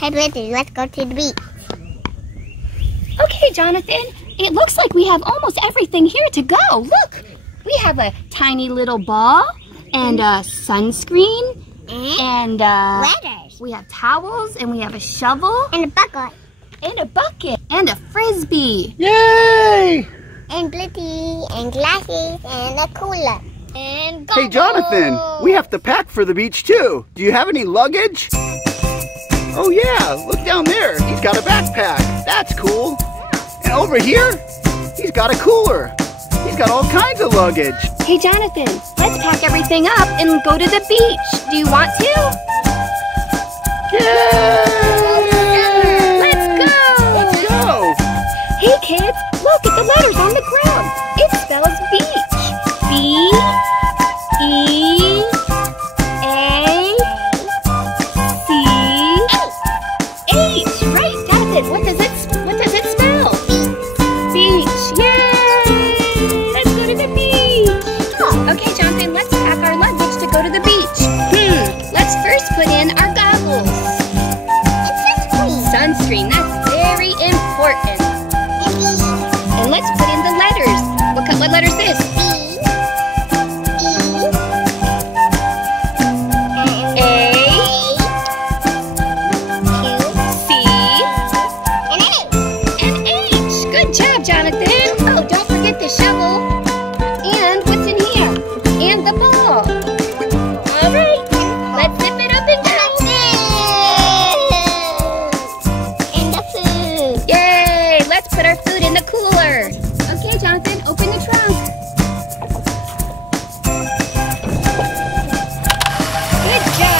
Hey, Blippi, let's go to the beach. Okay, Jonathan. It looks like we have almost everything here to go. Look, we have a tiny little ball and a sunscreen and Letters. we have towels and we have a shovel And a bucket. and a bucket and a frisbee. Yay! And Blippi. And glasses. And a cooler. And goggles. Hey, Jonathan, we have to pack for the beach too. Do you have any luggage? Oh yeah, look down there. He's got a backpack. That's cool. And over here, he's got a cooler. He's got all kinds of luggage. Hey, Jonathan, let's pack everything up and go to the beach. Do you want to? Yay! Let's go! Let's go! Hey, kids, look at the letters on the ground. It spells beach. B-E-A-C-H. Right, Jonathan. What does it spell? Beach. Yay! Let's go to the beach. Okay, Jonathan, let's pack our luggage to go to the beach. Let's first put in our goggles. Sunscreen, that's very important. And let's put in the letters. What letter is this? Good job, Jonathan. Oh, don't forget the shovel. And what's in here? And the ball. All right, let's zip it up and go. And the food. Yay! Let's put our food in the cooler. Okay, Jonathan, open the trunk. Good job.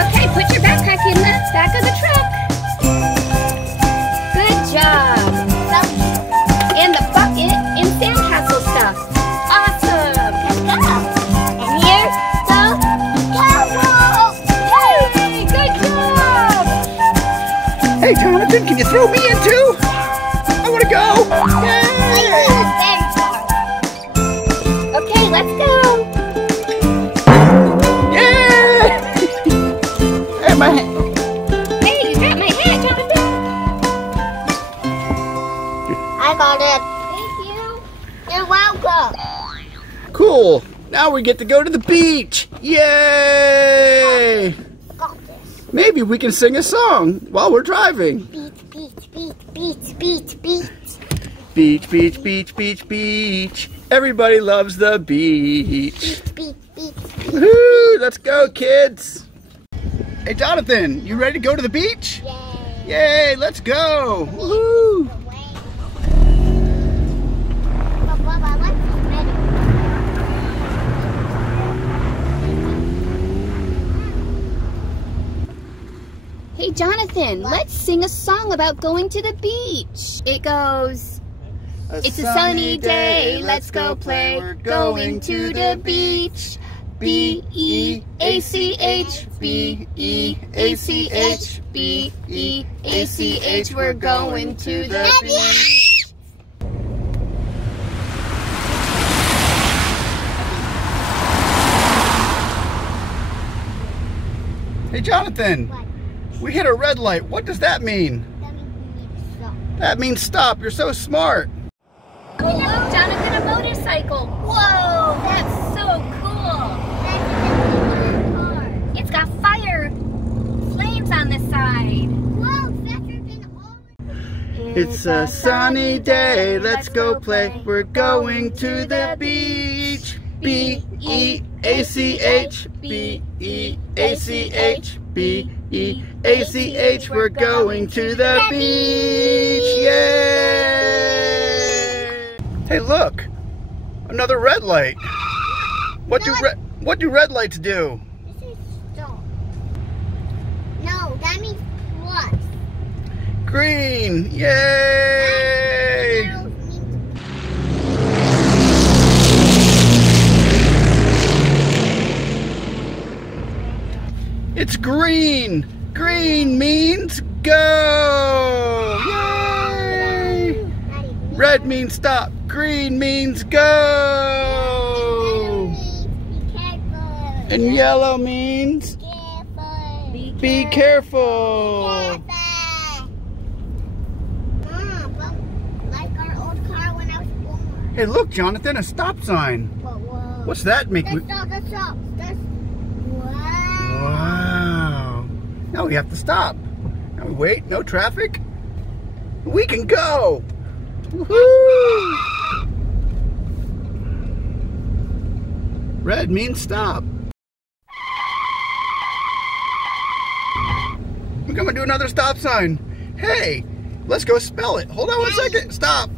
Okay, put your backpack in the back of the truck. Good job. And the bucket and sandcastle stuff. Awesome. Let's go. And here's the shovel. Yay! Good job. Hey, Jonathan, can you throw me in too? I want to go. Yay! Okay, let's go. Yay! Hey, my hat. Hey, you got my hat, Jonathan. I got it. Thank you. You're welcome. Cool. Now we get to go to the beach. Yay! Got this. Maybe we can sing a song while we're driving. Beach, beach, beach, beach, beach, beach. Beach, beach, beach, beach, beach. Everybody loves the beach. Beach, beach, beach, beach. Woohoo! Let's go, kids. Hey, Jonathan, you ready to go to the beach? Yay. Yay, let's go. Woohoo! Baba, what's ready? Hey, Jonathan, let's sing a song about going to the beach. It goes, it's a sunny day, let's go play. We're going to the beach. B-E-A-C-H, B-E-A-C-H, B-E-A-C-H. We're going to the beach. Hey, Jonathan, What? we hit a red light. What does that mean? That means we need to stop. That means stop. You're so smart. Oh, look, Jonathan, a motorcycle. Whoa, that's so cool. It's got fire flames on the side. Whoa, faster than all. It's a sunny day. Let's go play. We're going to the beach. B-E-A-C-H, B-E-A-C-H, B-E-A-C-H. We're going to the beach. Yay! Hey, look, another red light. What do red lights do? This is stop. No, that means plus. Green. Yay! Arrows means It's green. Green means go. Yay! Red means stop. Green means go. be careful. And yellow means? Careful. Be careful. Mom, like our old car when I was born. Hey, look, Jonathan, a stop sign. Whoa. What's that make? That's stop. Wow. Wow. Now we have to stop. Now we wait, no traffic. We can go. Woohoo! Red means stop. We're gonna do another stop sign. Hey, let's go spell it. Hold on 1 second. Stop.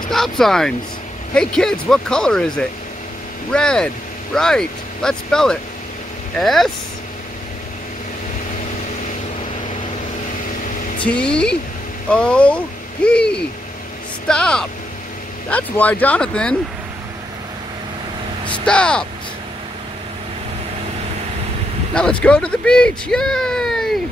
Stop signs. Hey kids, what color is it? Red. Right. Let's spell it. S-T-O-P. Stop. That's why Jonathan stopped. Now let's go to the beach. Yay!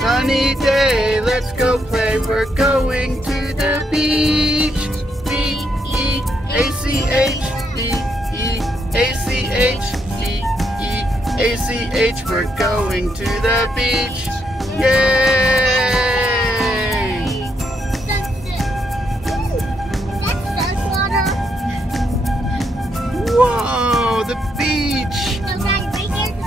Sunny day, let's go play. We're going to the beach. B-E-A-C-H, B-E-A-C-H, B-E-A-C-H. We're going to the beach. Yay! That's saltwater. Whoa, the beach. So guys, right there's the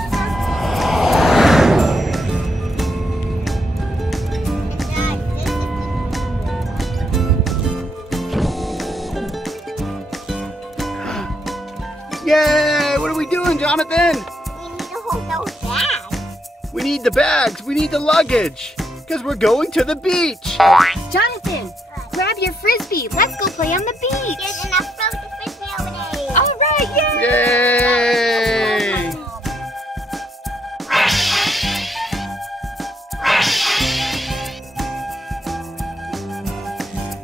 Yay! What are we doing, Jonathan? We need to hold those bags. We need the bags. We need the luggage. Because we're going to the beach. Jonathan, grab your frisbee. Let's go play on the beach. There's enough room to fit me over there. All right, yay! Yay!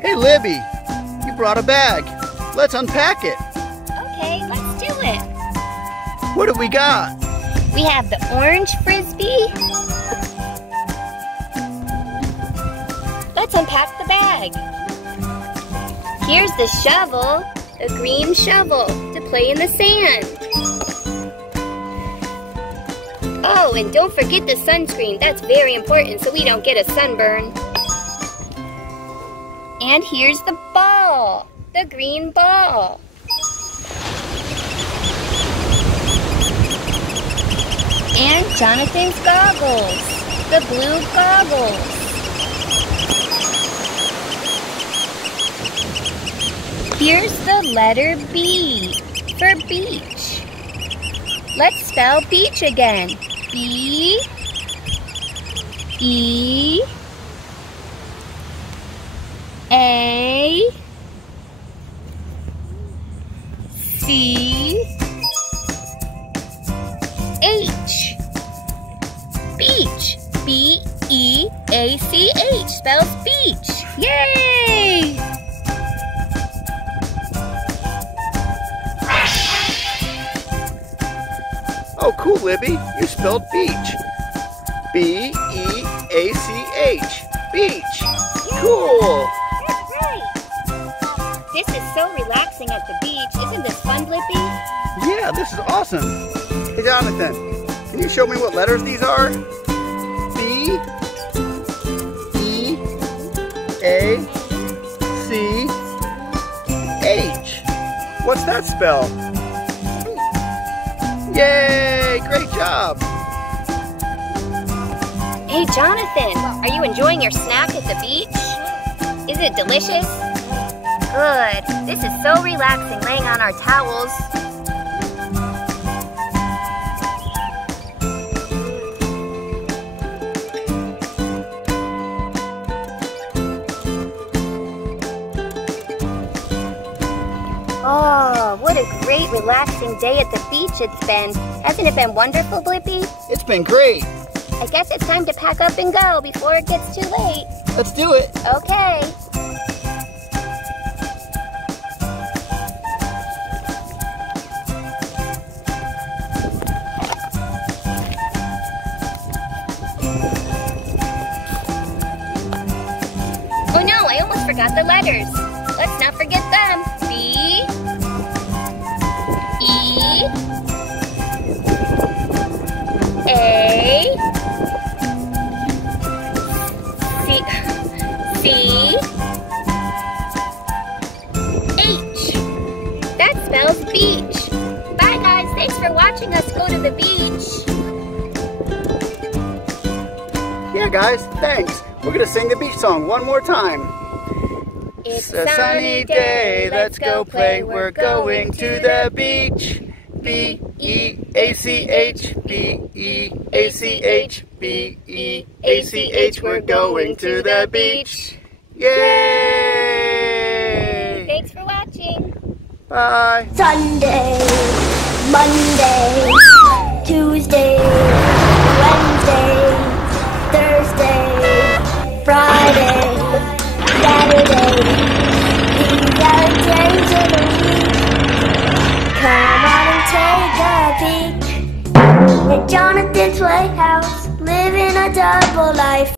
Hey, Libby. You brought a bag. Let's unpack it. Okay, let's do it. What do we got? We have the orange frisbee. Let's unpack the bag. Here's the shovel, the green shovel, to play in the sand. Oh, and don't forget the sunscreen. That's very important so we don't get a sunburn. And here's the ball, the green ball. And Jonathan's goggles, the blue goggles. Here's the letter B for beach. Let's spell beach again. B-E-A-C-H. Beach. B-E-A-C-H spells beach. Yay! Oh, cool, Libby. You spelled beach. B-E-A-C-H. Beach. Cool. That's right. This is so relaxing at the beach. Isn't this fun, Blippi? Yeah, this is awesome. Hey, Jonathan, can you show me what letters these are? B-E-A-C-H. What's that spell? Yay! Great job! Hey, Jonathan, are you enjoying your snack at the beach? Is it delicious? Good. This is so relaxing laying on our towels. relaxing day at the beach it's been. Hasn't it been wonderful, Blippi? It's been great. I guess it's time to pack up and go before it gets too late. Let's do it. Okay. Oh no, I almost forgot the letters. Let's not forget them. B, E, A, C, H. That spells beach. Bye guys, thanks for watching us go to the beach. Yeah, guys, thanks. We're gonna sing the beach song one more time. It's a sunny day, let's go play. We're going to the beach. B.E.A.C.H, B.E.A.C.H, B.E.A.C.H. We're going to the beach. Yay! Thanks for watching. Bye. Sunday, Monday, Tuesday, Wednesday, Thursday, Friday, Saturday. These are the days of the week. Come on and take a peek at Jonathan's Playhouse, living a double life.